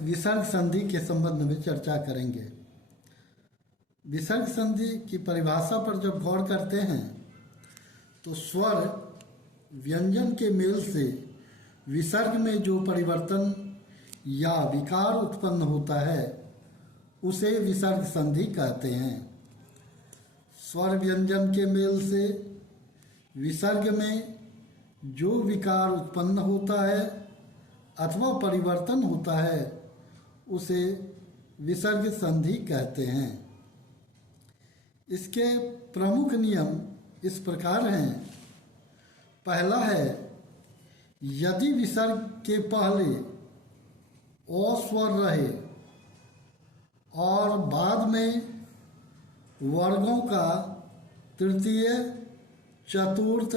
विसर्ग संधि के संबंध में चर्चा करेंगे। विसर्ग संधि की परिभाषा पर जब गौर करते हैं तो स्वर व्यंजन के मेल से विसर्ग में जो परिवर्तन या विकार उत्पन्न होता है उसे विसर्ग संधि कहते हैं। स्वर व्यंजन के मेल से विसर्ग में जो विकार उत्पन्न होता है अथवा परिवर्तन होता है उसे विसर्ग संधि कहते हैं। इसके प्रमुख नियम इस प्रकार हैं। पहला है, यदि विसर्ग के पहले ओ स्वर रहे और बाद में वर्गों का तृतीय, चतुर्थ,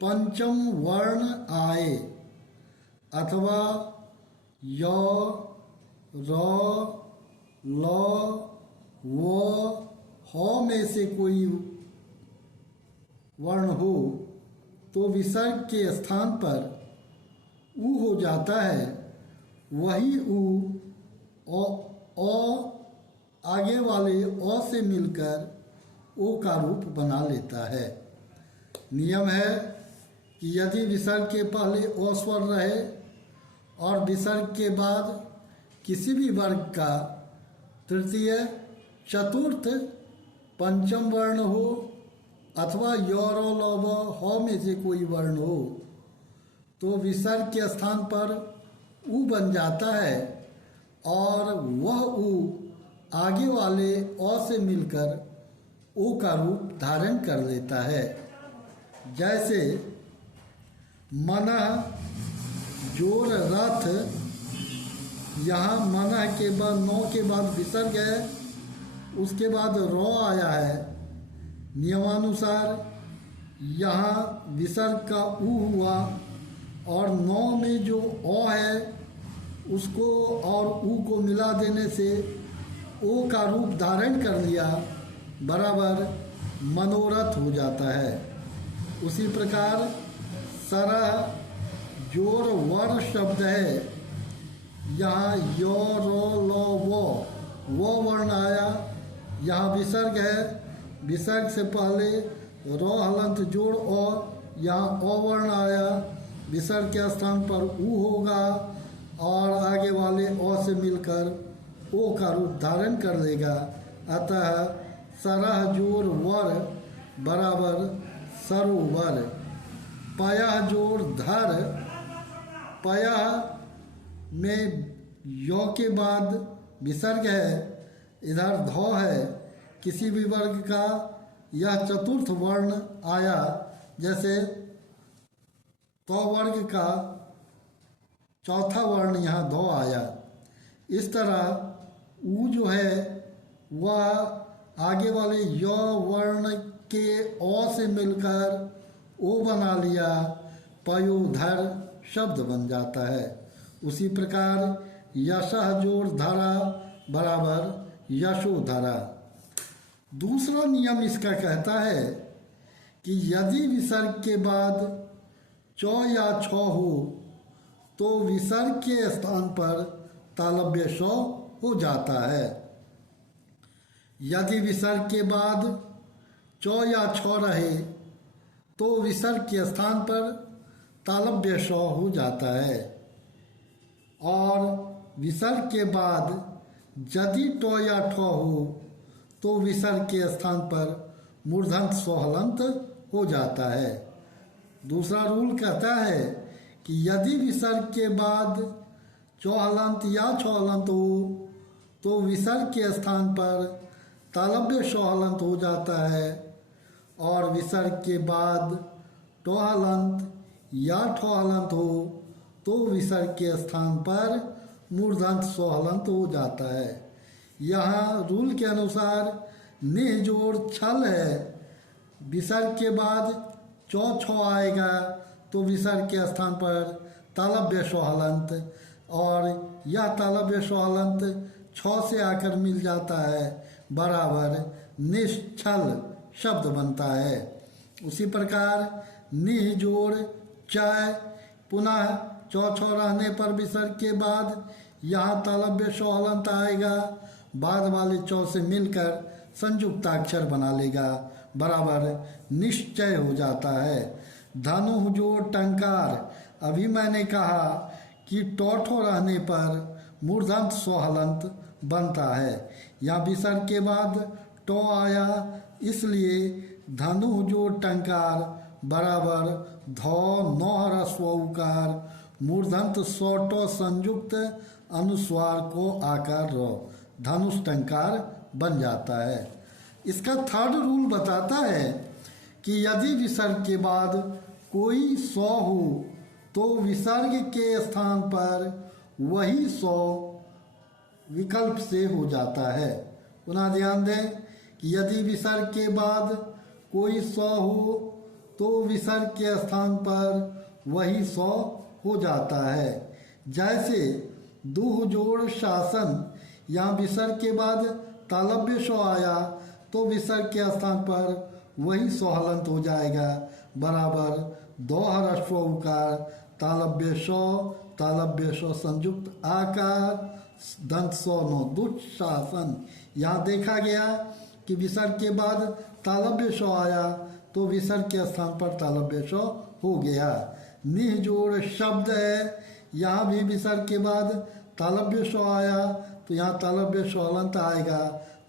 पंचम वर्ण आए अथवा य, र, ल, व, ह में से कोई वर्ण हो तो विसर्ग के स्थान पर उ हो जाता है। वही उ अ आगे वाले अ से मिलकर ओ का रूप बना लेता है। नियम है कि यदि विसर्ग के पहले ओ स्वर रहे और विसर्ग के बाद किसी भी वर्ग का तृतीय, चतुर्थ, पंचम वर्ण हो अथवा य, र, ल, व, ह में से कोई वर्ण हो तो विसर्ग के स्थान पर उ बन जाता है और वह उ आगे वाले अ से मिलकर ओ का रूप धारण कर लेता है। जैसे मनः जोर रथ, यहाँ मनः के बाद नौ के बाद विसर्ग है, उसके बाद र आया है। नियमानुसार यहाँ विसर्ग का उ हुआ और नौ में जो अ है उसको और उ को मिला देने से ओ का रूप धारण कर लिया, बराबर मनोरथ हो जाता है। उसी प्रकार सरह जोर वर शब्द है, यहाँ य, र, ल, वो वर्ण आया, यहाँ विसर्ग है। विसर्ग से पहले र हलंत जोड़ अ, यहाँ अ वर्ण आया, विसर्ग के स्थान पर उ होगा और आगे वाले अ से मिलकर ओ का रूप धारण कर लेगा। अतः सरह जोड़ वर बराबर सरोवर। पयः जोड़ धर, पयः में यो के बाद विसर्ग है, इधर धौ है। किसी भी वर्ग का यह चतुर्थ वर्ण आया, जैसे तो वर्ग का चौथा वर्ण यहाँ धौ आया। इस तरह उ जो है वह आगे वाले य वर्ण के अ से मिलकर ओ बना लिया, पयोधर शब्द बन जाता है। उसी प्रकार यशः जोड़ धरा बराबर यशोधरा। दूसरा नियम इसका कहता है कि यदि विसर्ग के बाद चौ या छ हो तो विसर्ग के स्थान पर तालव्य श हो जाता है। यदि विसर्ग के बाद चौ या छ रहे तो विसर्ग के स्थान पर तालव्य श हो जाता है और विसर्ग के बाद यदि ट या ठ हो तो विसर्ग के स्थान पर मूर्धन्य स्वहलंत हो जाता है। दूसरा रूल कहता है कि यदि विसर्ग के बाद चौहलंत या छहलंत हो तो विसर्ग के स्थान पर तालव्य शहलंत हो जाता है और विसर्ग के बाद टोहलंत या ठोहलंत हो तो विसर्ग के स्थान पर मूर्धन्य स्वहलंत हो जाता है। यहाँ रूल के अनुसार निह जोड़ छल है, विसर्ग के बाद चौ छ आएगा तो विसर्ग के स्थान पर तालव्य स्वहलंत और यह तालव्य स्वहलंत छ से आकर मिल जाता है, बराबर निश्छल शब्द बनता है। उसी प्रकार निह जोड़ चय पुनः चौ छ रहने पर विसर्ग के बाद यहाँ तालव्य श हलंत आएगा, बाद वाले चौ से मिलकर संयुक्ताक्षर बना लेगा, बराबर निश्चय हो जाता है। धनु जोड़ टंकार, अभी मैंने कहा कि टौठो रहने पर मूर्धन्त सो हलंत बनता है। यहाँ विसर्ग के बाद टो आया, इसलिए धनु जोड़ टंकार बराबर धौ नौ ह्रस्व उकार मूर्धन्त सोटो संयुक्त अनुस्वार को आकार रो, धनुष टंकार बन जाता है। इसका थर्ड रूल बताता है कि यदि विसर्ग के बाद कोई सौ हो तो विसर्ग के स्थान पर वही सौ विकल्प से हो जाता है। पुनः ध्यान दें कि यदि विसर्ग के बाद कोई सौ हो तो विसर्ग के स्थान पर वही सौ हो जाता है। जैसे दूह जोड़ शासन, यहाँ विसर्ग के बाद तालव्य शो आया तो विसर्ग के स्थान पर वही सौ हलंत हो जाएगा, बराबर दो ह्रस्व उकार तालव्य शो संयुक्त आकार दंत सो नो दुशासन। यहाँ देखा गया कि विसर्ग के बाद तालव्य शो आया तो विसर्ग के स्थान पर तालव्य शो हो गया। निह जोड़ शब्द है, यहाँ भी विसर्ग के बाद तालव्य शो आया तो यहाँ तालव्य शो हलंत आएगा,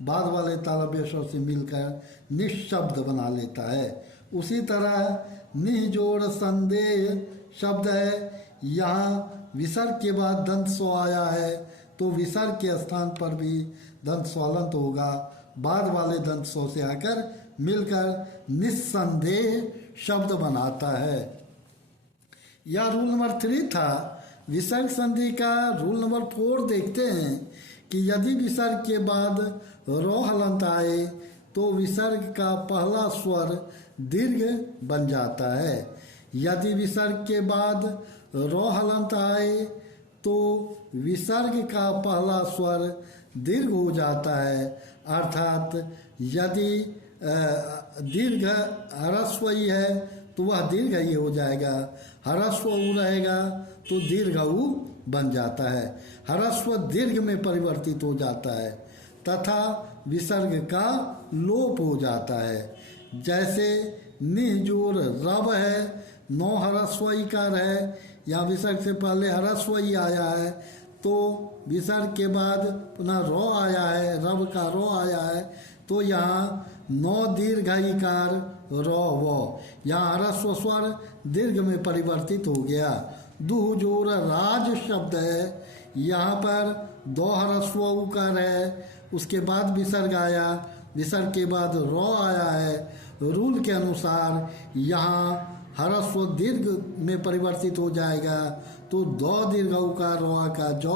बाद वाले तालव्य शो से मिलकर निशब्द बना लेता है। उसी तरह निह जोड़ संदेह शब्द है, यहाँ विसर्ग के बाद दंत सो आया है तो विसर्ग के स्थान पर भी दंत सो हलंत होगा, बाद वाले दंत सो से आकर मिलकर निस्संदेह शब्द बनाता है। यह रूल नंबर 3 था। विसर्ग संधि का रूल नंबर 4 देखते हैं कि यदि विसर्ग के बाद रो हलंत आए तो विसर्ग का पहला स्वर दीर्घ बन जाता है। यदि विसर्ग के बाद रो हलंत आए तो विसर्ग का पहला स्वर दीर्घ हो जाता है, अर्थात यदि दीर्घ ह्रस्वई है तो वह दीर्घ ही हो जाएगा, ह्रस्व उ रहेगा तो दीर्घ उ बन जाता है, ह्रस्व दीर्घ में परिवर्तित हो जाता है तथा विसर्ग का लोप हो जाता है। जैसे निह जोड़ रब है, नौ ह्रस्व इकार है, यहाँ विसर्ग से पहले ह्रस्व ही आया है तो विसर्ग के बाद पुनः रो आया है, रब का रो आया है तो यहाँ नौ दीर्घ इकार रो वो, यहाँ ह्रस्व स्वर दीर्घ में परिवर्तित हो गया। दुह जोड़ राज शब्द है, यहाँ पर दो ह्रस्व उकार है, उसके बाद विसर्ग आया, विसर्ग के बाद रो आया है। रूल के अनुसार यहाँ ह्रस्व दीर्घ में परिवर्तित हो जाएगा तो दो दीर्घ उकार रो का जो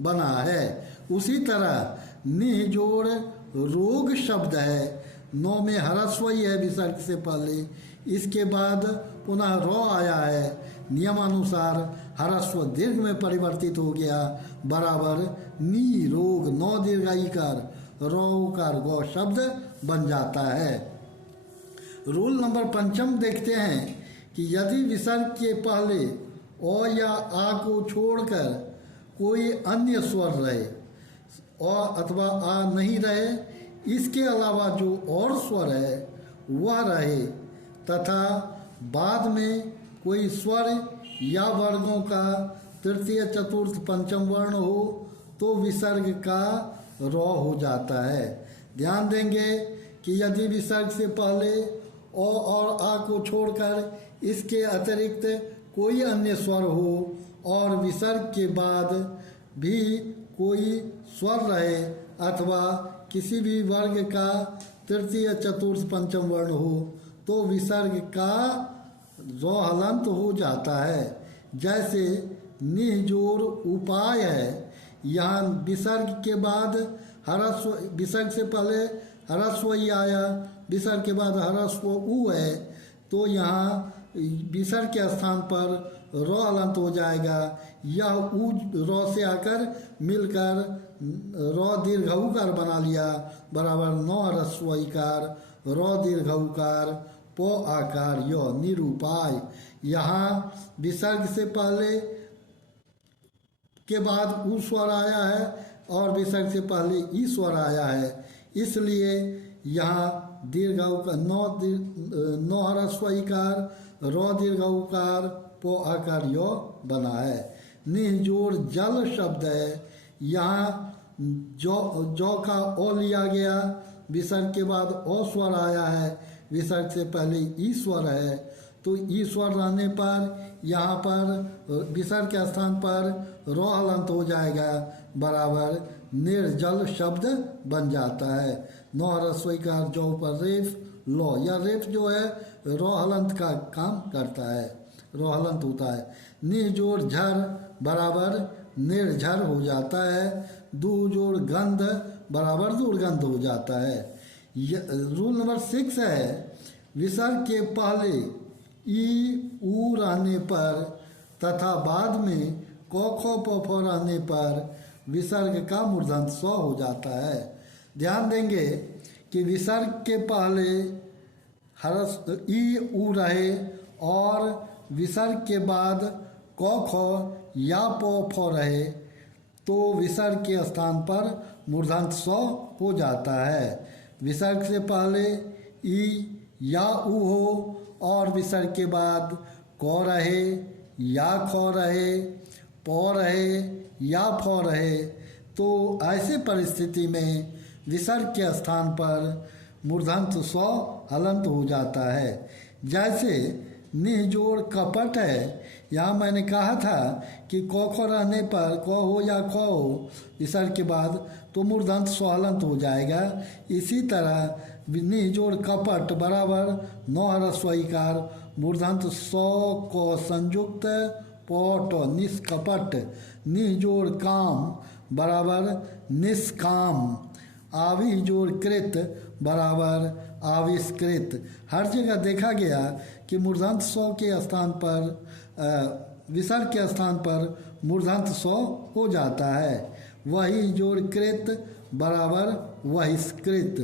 बना है। उसी तरह निह जोड़ रोग शब्द है, नौ में ह्रस्व ही है विसर्ग से पहले, इसके बाद पुनः रो आया है, नियमानुसार ह्रस्व दीर्घ में परिवर्तित हो गया, बराबर नी रोग नौ दीर्घ इकार रो उकार गो शब्द बन जाता है। रूल नंबर 5 देखते हैं कि यदि विसर्ग के पहले ओ या आ को छोड़कर कोई अन्य स्वर रहे, ओ अथवा आ नहीं रहे, इसके अलावा जो और स्वर है वह रहे तथा बाद में कोई स्वर या वर्गों का तृतीय चतुर्थ पंचम वर्ण हो तो विसर्ग का रो हो जाता है। ध्यान देंगे कि यदि विसर्ग से पहले ओ और आ को छोड़कर इसके अतिरिक्त कोई अन्य स्वर हो और विसर्ग के बाद भी कोई स्वर रहे अथवा किसी भी वर्ग का तृतीय चतुर्थ पंचम वर्ण हो तो विसर्ग का रो हलंत हो जाता है। जैसे निह जोड़ उपाय है, यहाँ विसर्ग के बाद ह्रस्व, विसर्ग से पहले ह्रस्व ही आया, विसर्ग के बाद ह्रस्व उ है तो यहाँ विसर्ग के स्थान पर रो हलंत हो जाएगा। यह उ रो से आकर मिलकर रो दीर्घ उकार बना लिया, बराबर नौ ह्रस्व इकार रो दीर्घ उकार पो आकार यो निरूपाय। यहाँ विसर्ग से पहले के बाद ऊ स्वर आया है और विसर्ग से पहले ई स्वर आया है, इसलिए यहाँ दीर्घ उकार नौ ह्रस्व इकार रौ दीर्घ उकार पो आकार यो बना है। निजोड़ जल शब्द है, यहाँ जौ का ओ लिया गया, विसर्ग के बाद ओ स्वर आया है, विसर्ग से पहले ई स्वर है, तो ई स्वर रहने पर यहाँ पर विसर्ग के स्थान पर रो हलंत हो जाएगा, बराबर निर्जल शब्द बन जाता है। नौ ह्रस्व इकार जौ पर रेफ लो, यह रेफ जो है रो हलंत का काम करता है, रो हलंत होता है। निजोड़ झर बराबर निर्झर हो जाता है। दू जोड़ गंध बराबर दुर्गंध हो जाता है। रूल नंबर 6 है, विसर्ग के पहले ई ऊ रहने पर तथा बाद में क ख प फ रहने पर विसर्ग का मूर्धन्य स्व हो जाता है। ध्यान देंगे कि विसर्ग के पहले ई ऊ रहे और विसर्ग के बाद क ख या प फ रहे तो विसर्ग के स्थान पर मूर्धन्य स्व हो जाता है। विसर्ग से पहले ई या ऊ हो और विसर्ग के बाद क रहे या ख रहे प रहे या फ रहे तो ऐसे परिस्थिति में विसर्ग के स्थान पर मूर्धन्य स्व हलंत हो जाता है। जैसे निजोड़ कपट है, यहाँ मैंने कहा था कि क ख रहने पर क हो या ख हो विसर्ग के बाद तो मूर्धन्य स्व हलंत हो जाएगा। इसी तरह निजोड़ कपट बराबर नौ ह्रस्व इकार मूर्धन्य स्व को संयुक्त पट निष्कपट। निजोड़ काम बराबर निष्काम। आवि जोड़ कृत बराबर आविष्कृत। हर जगह देखा गया कि मूर्धन्य स्व के स्थान पर विसर्ग के स्थान पर मूर्धन्य स्व हो जाता है। वही जोड़ कृत बराबर वहिष्कृत।